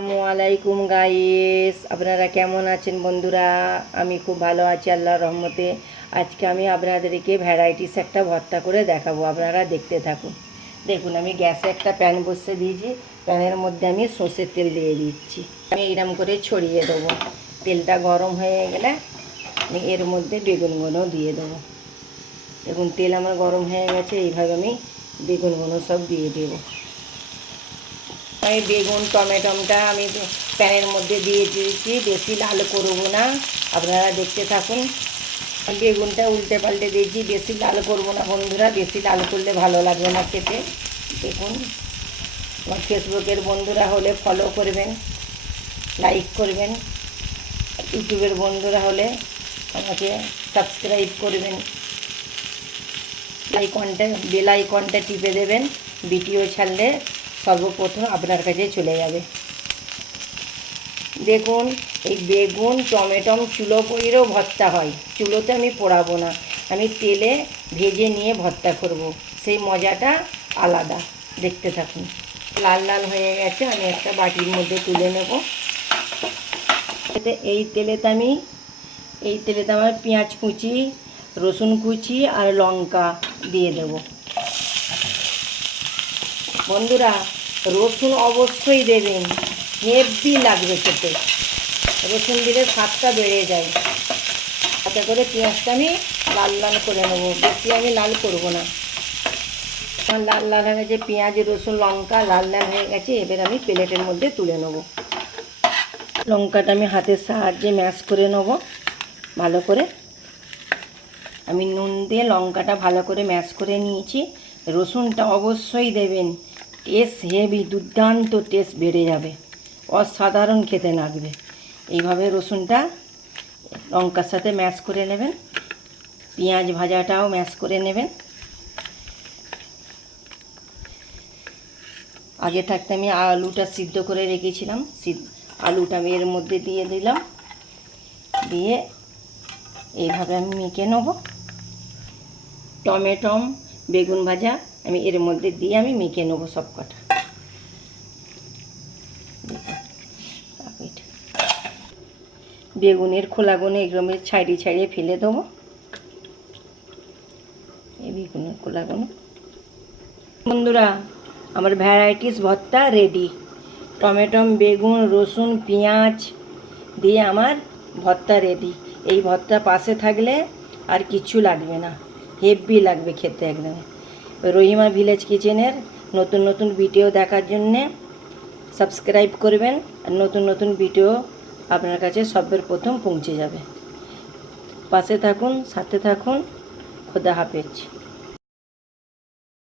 আসসালামাইকুম গাইস, আপনারা কেমন আছেন বন্ধুরা? আমি খুব ভালো আছি আল্লাহর রহমতে। আজকে আমি আপনাদেরকে ভ্যারাইটিস একটা ভর্তা করে দেখাবো, আপনারা দেখতে থাকুন। দেখুন, আমি গ্যাসে একটা প্যান বসিয়ে দিয়েছি। প্যানের মধ্যে আমি সর্ষের তেল দিয়ে দিচ্ছি। আমি এরম করে ছড়িয়ে দেবো। তেলটা গরম হয়ে গেলে আমি এর মধ্যে বেগুনগুলো দিয়ে দেবো। দেখুন, তেল আমার গরম হয়ে গেছে। এইভাবে আমি বেগুনগুলো সব দিয়ে দেবো। আমি বেগুন টমেটোটা আমি প্যানের মধ্যে দিয়ে দিয়েছি, বেশি লাল করবো না, আপনারা দেখতে থাকুন। বেগুনটা উল্টে পাল্টে দিয়েছি, বেশি লাল করবো না বন্ধুরা, বেশি লাল করলে ভালো লাগবে না খেতে। দেখুন, আমার ফেসবুকের বন্ধুরা হলে ফলো করবেন, লাইক করবেন, ইউটিউবের বন্ধুরা হলে আমাকে সাবস্ক্রাইব করবেন, বেল আইকনটা টিপে দেবেন। ভিডিও ছাড়লে সর্বপ্রথম আপনার কাছে চলে যাবে। দেখুন, এই বেগুন টমেটো চুলো পইরেও ভর্তা হয়। চুলোতে আমি পোড়াবো না, আমি তেলে ভেজে নিয়ে ভর্তা করব, সেই মজাটা আলাদা। দেখতে থাকুন। লাল লাল হয়ে গেছে, আমি একটা বাটির মধ্যে তুলে নেব। এই তেলেতে আমার পেঁয়াজ কুচি, রসুন কুচি আর লঙ্কা দিয়ে দেব। বন্ধুরা, রসুন অবশ্যই দেবেন, হেভি লাগবে খেতে। রসুন দিলে স্বাদটা বেড়ে যায়। তাতে করে পেঁয়াজটা আমি লাল লাল করে নেবো, বেশি আমি লাল করব না। আমার লাল লাল হয়ে গেছে, পেঁয়াজ রসুন লঙ্কা লাল লাল হয়ে গেছে। এবার আমি প্লেটের মধ্যে তুলে নেব। লঙ্কাটা আমি হাতের সাহায্যে ম্যাশ করে নেব ভালো করে। আমি নুন দিয়ে লঙ্কাটা ভালো করে ম্যাশ করে নিয়েছি। রসুনটা অবশ্যই দেবেন, টেস্ট হেভি, দুর্দান্ত টেস্ট বেড়ে যাবে, অসাধারণ খেতে লাগবে। এইভাবে রসুনটা লঙ্কার সাথে ম্যাশ করে নেবেন। পেঁয়াজ ভাজাটাও ম্যাশ করে নেবেন। আগে থাকতে আমি আলুটা সিদ্ধ করে রেখেছিলাম, আলুটা আমি এর মধ্যে দিয়ে দিলাম, দিয়ে এইভাবে আমি মেখে নেব। টমেটো বেগুন ভাজা আমি এর মধ্যে দিয়ে আমি মেখে নেবো সব কটা। বেগুনের খোলাগুলো এগুলো ছাড়িয়ে ফেলে দেবো। এই বেগুনের খোলাগুলো। বন্ধুরা, আমার ভ্যারাইটিস ভর্তা রেডি। টমেটো বেগুন রসুন পেঁয়াজ দিয়ে আমার ভর্তা রেডি। এই ভর্তা পাশে থাকলে আর কিছু লাগবে না, হেভি লাগবে খেতে একদম। রহিমা ভিলেজ কিচেনের নতুন নতুন ভিডিও দেখার জন্যে সাবস্ক্রাইব করবেন, আর নতুন নতুন ভিডিও আপনার কাছে সবের প্রথম পৌঁছে যাবে। পাশে থাকুন, সাথে থাকুন। খোদা হাফেজ।